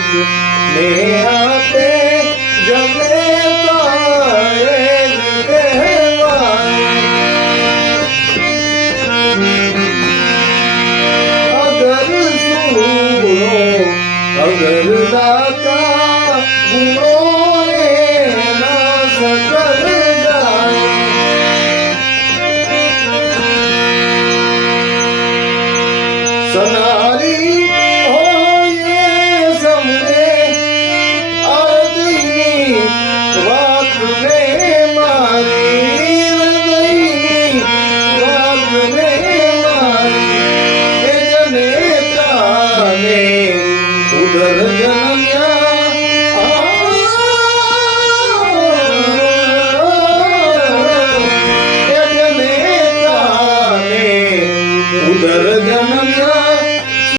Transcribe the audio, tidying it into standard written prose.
अमृत नेहाते जमे ताए कहवाए। अगर सुनो अगर दाता गुणों ने ना सकल जाए। सनारी